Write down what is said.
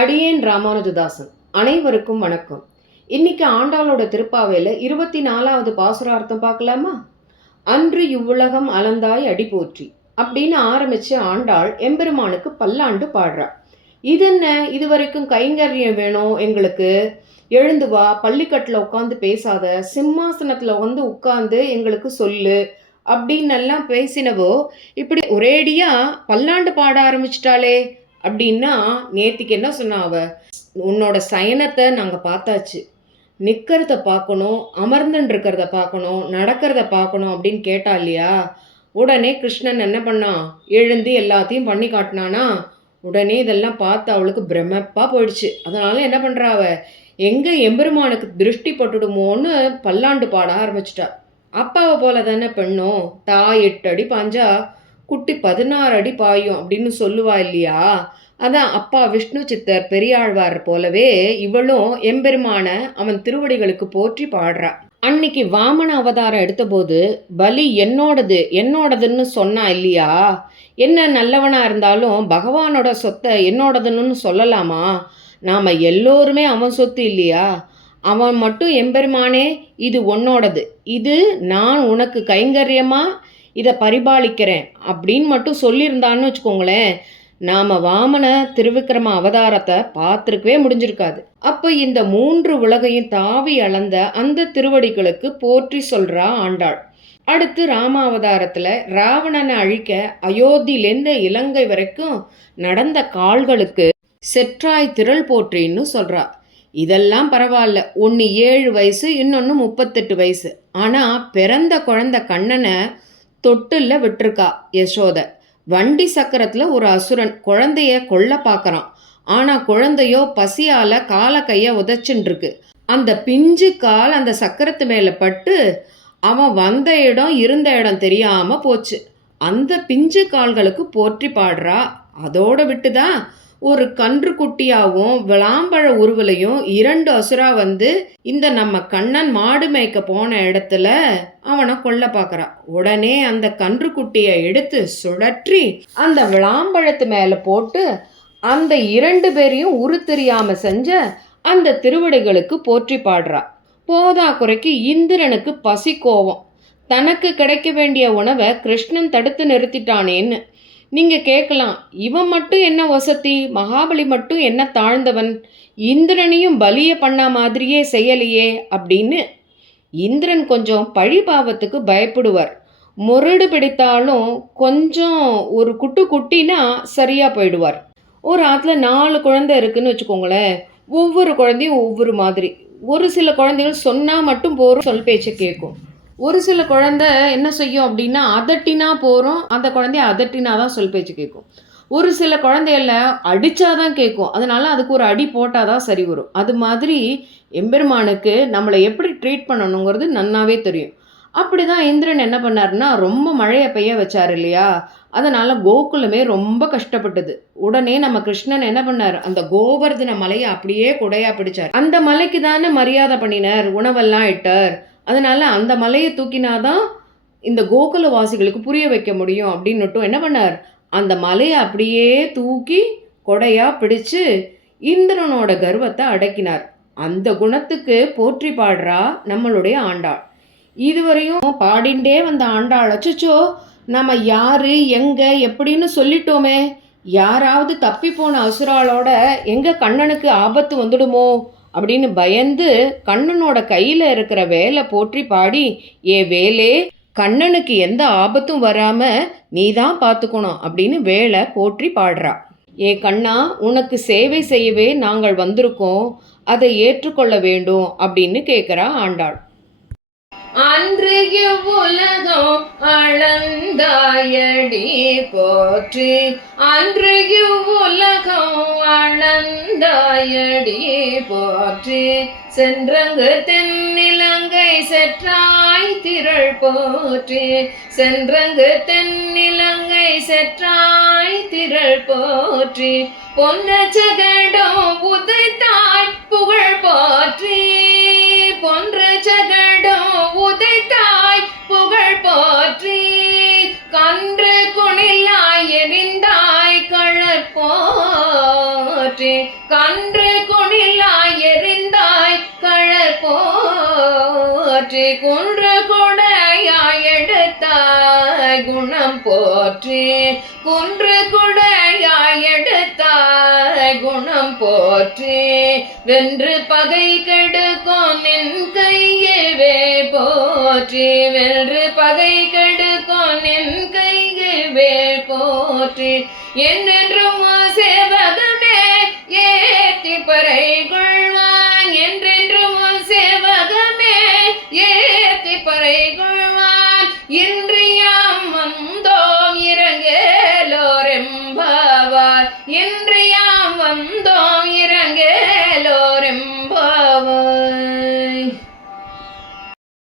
அடியேன் ராமானுஜதாசன். அனைவருக்கும் வணக்கம். இன்னைக்கு ஆண்டாளோட திருப்பாவையில் 24வது பாசுரார்த்தம் பார்க்கலாமா? அன்று இவ்வுலகம் அலந்தாய் அடி போற்றி அப்படின்னு ஆரம்பிச்சு ஆண்டாள் எம்பெருமானுக்கு பல்லாண்டு பாடுறா. இது என்ன, இது வரைக்கும் கைங்கரியம் வேணும் எங்களுக்கு, எழுந்து வா, பள்ளிக்கட்டில் உட்காந்து பேசாத, சிம்மாசனத்தில் வந்து உட்காந்து எங்களுக்கு சொல்லு அப்படின்னு எல்லாம் பேசினவோ இப்படி ஒரேடியா பல்லாண்டு பாட ஆரம்பிச்சிட்டாளே அப்படின்னா, நேத்திக்கு என்ன சொன்னா அவ, உன்னோட சயனத்தை நாங்கள் பார்த்தாச்சு, நிற்கிறத பார்க்கணும், அமர்ந்துன்னு இருக்கிறத பார்க்கணும், நடக்கிறத பார்க்கணும் அப்படின்னு கேட்டா இல்லையா? உடனே கிருஷ்ணன் என்ன பண்ணான், எழுந்து எல்லாத்தையும் பண்ணி காட்டினானா. உடனே இதெல்லாம் பார்த்து அவளுக்கு பிரமப்பா போயிடுச்சு. அதனால என்ன பண்ணுறா அவ, எங்கே எம்பெருமானுக்கு திருஷ்டி பட்டுடுமோன்னு பல்லாண்டு பாட ஆரம்பிச்சிட்டா. அப்பாவை போல தானே பெண்ணும், தாய் 8 அடி பாஞ்சா குட்டி 16 அடி பாயும் அப்படின்னு சொல்லுவா இல்லையா? அதான் அப்பா விஷ்ணு சித்தர் பெரியாழ்வார் போலவே இவளும் எம்பெருமான அவன் திருவடிகளுக்கு போற்றி பாடுறா. அன்னைக்கு வாமன அவதாரம் எடுத்தபோது பலி என்னோடதுன்னு சொன்னா இல்லையா? என்ன நல்லவனா இருந்தாலும் பகவானோட சொத்தை என்னோடதுன்னு சொல்லலாமா? நாம எல்லோருமே அவன் சொத்து இல்லையா? அவன் மட்டும் எம்பெருமானே இது உன்னோடது, இது நான் உனக்கு கைங்கரியமா இதை பரிபாலிக்கிறேன் அப்படின்னு மட்டும் சொல்லியிருந்தான்னு வச்சுக்கோங்களேன், நாம் வாமன திருவிக்கிரம அவதாரத்தை பார்த்துருக்கவே முடிஞ்சிருக்காது. அப்போ இந்த 3 உலகையும் தாவி அளந்த அந்த திருவடிகளுக்கு போற்றி சொல்கிறா ஆண்டாள். அடுத்து ராமாவதாரத்தில் ராவணனை அழிக்க அயோத்தியிலேருந்து இலங்கை வரைக்கும் நடந்த கால்களுக்கு செற்றாய் திரள் போற்றின்னு சொல்கிறா. இதெல்லாம் பரவாயில்ல, ஒன்று 7 வயசு, இன்னொன்று 38 வயசு. ஆனால் பிறந்த குழந்தை கண்ணனை தொட்டில்ல விட்டுருக்கா யசோத. வண்டி சக்கரத்தில் ஒரு அசுரன் குழந்தைய கொல்ல பார்க்குறான். ஆனால் குழந்தையோ பசியால் காலை கையை உதச்சுன்ருக்கு. அந்த பிஞ்சு கால் அந்த சக்கரத்து மேலே பட்டு அவன் வந்த இடம் இருந்த இடம் தெரியாமல் போச்சு. அந்த பிஞ்சு கால்களுக்கு போற்றி பாடுறா. அதோடு விட்டுதான் ஒரு கன்று குட்டியாகவும் விளாம்பழ உருவிலையும் 2 அசுரா வந்து இந்த நம்ம கண்ணன் மாடு மேய்க்க போன இடத்துல அவனை கொல்ல பார்க்கறா. உடனே அந்த கன்று குட்டியை எடுத்து சுழற்றி அந்த விளாம்பழத்து மேலே போட்டு அந்த 2 பேரையும் உரு தெரியாம செஞ்ச அந்த திருவடிகளுக்கு போற்றி பாடுறா. போதா குறைக்கு இந்திரனுக்கு பசி கோவம், தனக்கு கிடைக்க வேண்டிய உணவை கிருஷ்ணன் தடுத்து நிறுத்திட்டானேன்னு. நீங்கள் கேட்கலாம், இவன் மட்டும் என்ன வசதி, மகாபலி மட்டும் என்ன தாழ்ந்தவன், இந்திரனையும் பலியை பண்ண மாதிரியே செய்யலையே அப்படின்னு. இந்திரன் கொஞ்சம் பழிபாவத்துக்கு பயப்படுவார். முரடு பிடித்தாலும் கொஞ்சம் ஒரு குட்டினா சரியாக போயிடுவார். ஒரு ஆற்றுல 4 குழந்தை இருக்குன்னு வச்சுக்கோங்களேன், ஒவ்வொரு குழந்தையும் ஒவ்வொரு மாதிரி. ஒரு சில குழந்தைகள் சொன்னால் மட்டும் போகிறோம், சொல் பேச்சை கேட்கும். ஒரு சில குழந்தை என்ன செய்யும் அப்படின்னா, அதட்டினா போகிறோம், அந்த குழந்தைய அதட்டினா தான் சொல் பேச்சு கேட்கும். ஒரு சில குழந்தைகள அடித்தாதான் கேட்கும், அதனால் அதுக்கு ஒரு அடி போட்டால் தான் சரி வரும். அது மாதிரி எம்பெருமானுக்கு நம்மளை எப்படி ட்ரீட் பண்ணணுங்கிறது நன்னாவே தெரியும். அப்படி தான் இந்திரன் என்ன பண்ணாருன்னா, ரொம்ப மழையை பெய்ய வச்சார் இல்லையா? அதனால் கோகுலமே ரொம்ப கஷ்டப்பட்டது. உடனே நம்ம கிருஷ்ணன் என்ன பண்ணார், அந்த கோவர்தன மலையை அப்படியே குடையாக பிடிச்சார். அந்த மலைக்கு தானே மரியாதை பண்ணினார், உணவெல்லாம் இட்டார். அதனால் அந்த மலையை தூக்கினாதான் இந்த கோகுலவாசிகளுக்கு புரிய வைக்க முடியும் அப்படின்னுட்டும் என்ன பண்ணார், அந்த மலையை அப்படியே தூக்கி கொடையாக பிடிச்சு இந்திரனோட கர்வத்தை அடக்கினார். அந்த குணத்துக்கு போற்றி பாடுறா நம்மளுடைய ஆண்டாள். இதுவரையும் பாடிண்டே வந்த ஆண்டாள், அச்சோ நம்ம யாரு எங்கே எப்படின்னு சொல்லிட்டோமே, யாராவது தப்பி போன அசுராளோட எங்கே கண்ணனுக்கு ஆபத்து வந்துடுமோ அப்படின்னு பயந்து கண்ணனோட கையில் இருக்கிற வேலை போற்றி பாடி, ஏ வேலே, கண்ணனுக்கு எந்த ஆபத்தும் வராமல் நீ தான் பார்த்துக்கணும் அப்படின்னு வேலை போற்றி பாடுறா. ஏ கண்ணா, உனக்கு சேவை செய்யவே நாங்கள் வந்திருக்கோம், அதை ஏற்றுக்கொள்ள வேண்டும் அப்படின்னு கேட்குறா ஆண்டாள். அன்று இவ்வுலகம் அளந்தாயடி போற்றி, அன்று இவ்வுலகம் அளந்தாயடி போற்றி, சென்றங்கு தென்னிலங்கை செற்றாய் திரள் போற்றி, சென்றங்கு தென்னிலங்கை செற்றாய் திரள் போற்றி, பொன்ன ஜகடம் உதைத்தாய் புகழ் போற்றி, பொன்ற ஜகடம் உதைத்தாய் புகழ் போற்றி, கன்று குணிலாய் எரிந்தாய் கழற் போற்றி, கன்று கொடிலாய் எறிந்தாய் கழற் போற்றி குன்று கொடையாய் எடுத்தாய் குணம் போற்றி குன்று கொடையாய் எடுத்தாய் குணம் போற்றி வென்று பகை கெடுக்கும் நின் கையவே போற்றி வென்று பகை கெடுக்கும் நின் கையவே போற்றி என்றென்றும் சேவகமே ஏத்தி பறை கொள்வான் என்றென்றும் சேவகமே ஏத்தி பறை கொள்வான் இன்றியாம் வந்தோம் இறங்கேலோரெம்பாவார் இன்றியாம் வந்தோம்